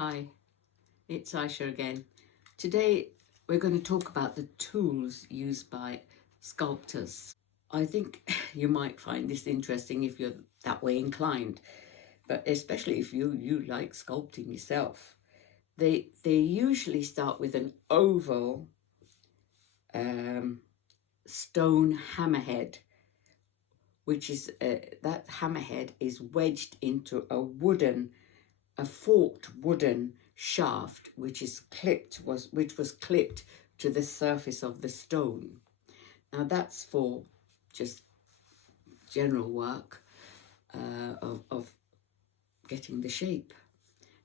Hi, it's Aisha again. Today we're going to talk about the tools used by sculptors. I think you might find this interesting if you're that way inclined, but especially if you like sculpting yourself. They usually start with an oval stone hammerhead, which is that hammerhead is wedged into a forked wooden shaft which was clipped to the surface of the stone. Now that's for just general work of getting the shape.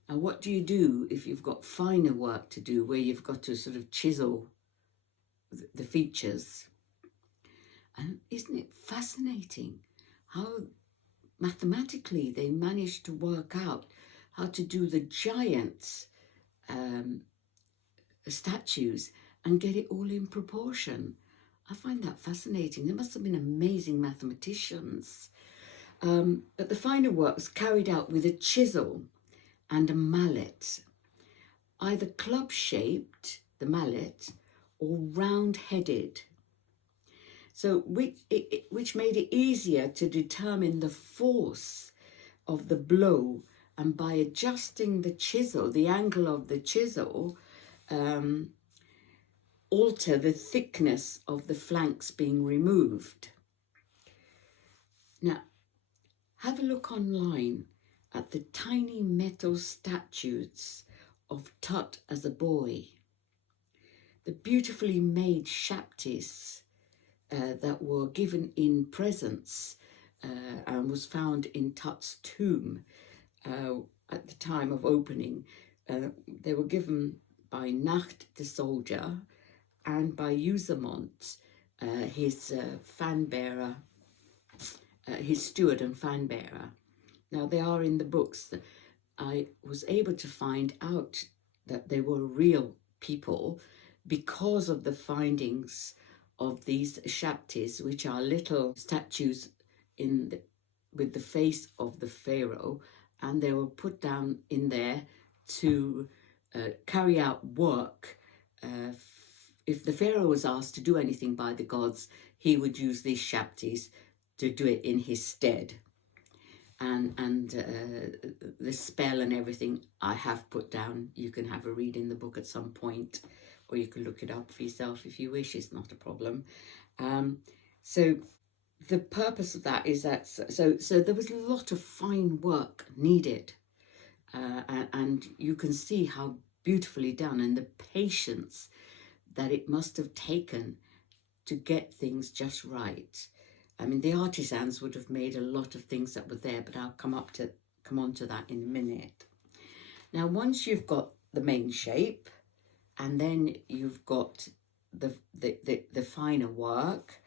Now what do you do if you've got finer work to do where you've got to sort of chisel the features? And isn't it fascinating how mathematically they managed to work out how to do the giant statues and get it all in proportion? I find that fascinating. They must have been amazing mathematicians. But the finer work was carried out with a chisel and a mallet, either club-shaped, the mallet, or round-headed. So which made it easier to determine the force of the blow, and by adjusting the chisel, the angle of the chisel, alter the thickness of the flanks being removed. Now, have a look online at the tiny metal statues of Tut as a boy, the beautifully made shaptis that were given in presents and was found in Tut's tomb at the time of opening. They were given by Nacht the soldier and by Usamont, his fan bearer, his steward and fan bearer. Now they are in the books. I was able to find out that they were real people because of the findings of these shaptis, which are little statues with the face of the pharaoh, and they were put down in there to carry out work. If the pharaoh was asked to do anything by the gods, he would use these shaptis to do it in his stead. And the spell and everything I have put down. You can have a read in the book at some point, or you can look it up for yourself if you wish. It's not a problem. So the purpose of that is that so there was a lot of fine work needed, and you can see how beautifully done, and the patience that it must have taken to get things just right. I mean, the artisans would have made a lot of things that were there, but I'll come on to that in a minute. Now, once you've got the main shape, and then you've got the finer work,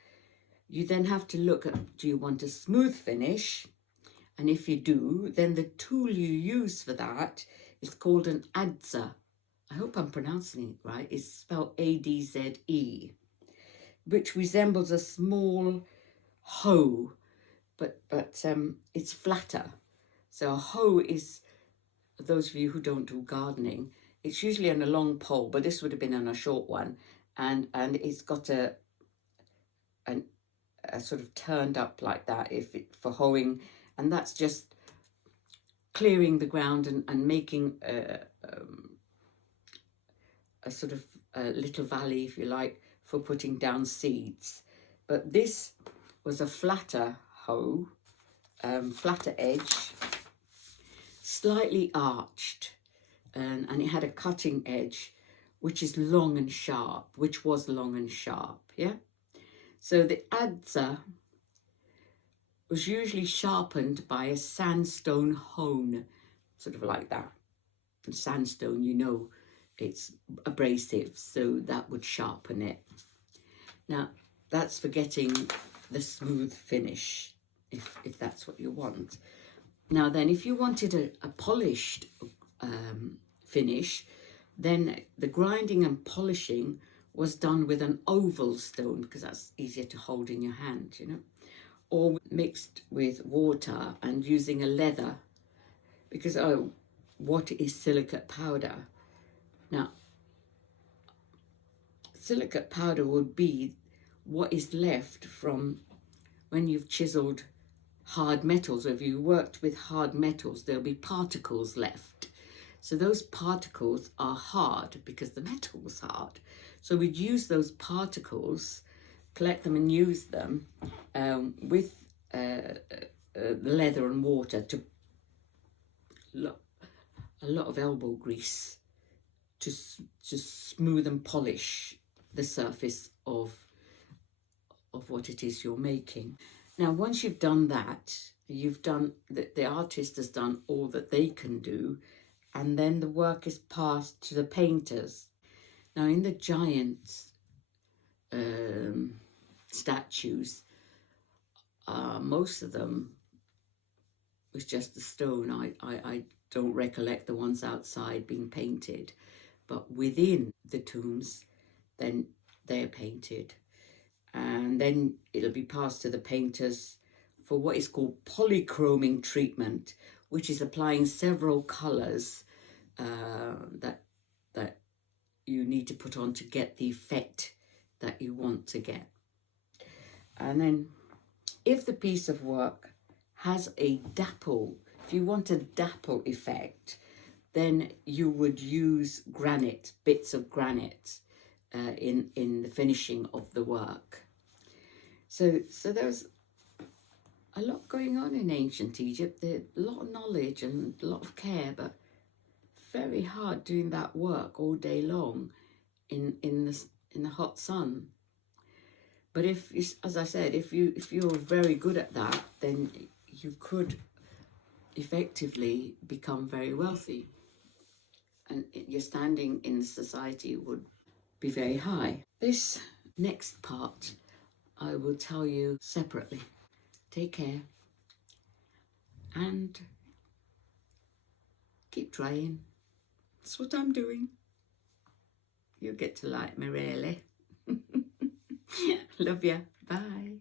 you then have to look at, do you want a smooth finish? And if you do, then the tool you use for that is called an ADZE. I hope I'm pronouncing it right. It's spelled ADZE, which resembles a small hoe, but it's flatter. So a hoe is, for those of you who don't do gardening, it's usually on a long pole, but this would have been on a short one, and it's got a sort of turned up like that for hoeing, and that's just clearing the ground and making a sort of a little valley, if you like, for putting down seeds. But this was a flatter hoe, flatter edge, slightly arched, and it had a cutting edge, which was long and sharp, yeah? So the ADZE was usually sharpened by a sandstone hone, sort of like that. And sandstone, you know, it's abrasive, so that would sharpen it. Now, that's for getting the smooth finish, if that's what you want. Now then, if you wanted a polished finish, then the grinding and polishing was done with an oval stone, because that's easier to hold in your hand, you know, or mixed with water and using a leather, because what is silicate powder? Now, silicate powder would be what is left from when you've chiseled hard metals. If you worked with hard metals, there'll be particles left. So those particles are hard because the metal was hard. So we'd use those particles, collect them and use them with leather and water to a lot of elbow grease to smooth and polish the surface of what it is you're making. Now, once you've done that, you've done the artist has done all that they can do, and then the work is passed to the painters. Now, in the giant statues, most of them was just the stone. I don't recollect the ones outside being painted, but within the tombs, then they're painted. And then it'll be passed to the painters for what is called polychroming treatment, which is applying several colours that you need to put on to get the effect that you want to get. And then if the piece of work has a dapple, if you want a dapple effect, then you would use granite, bits of granite in the finishing of the work. So there's a lot going on in ancient Egypt. There's a lot of knowledge and a lot of care, but very hard doing that work all day long in the hot sun. But if, as I said, if you're very good at that, then you could effectively become very wealthy, and your standing in society would be very high. This next part I will tell you separately. Take care and keep trying. That's what I'm doing. You'll get to like me, really. Love ya. Bye.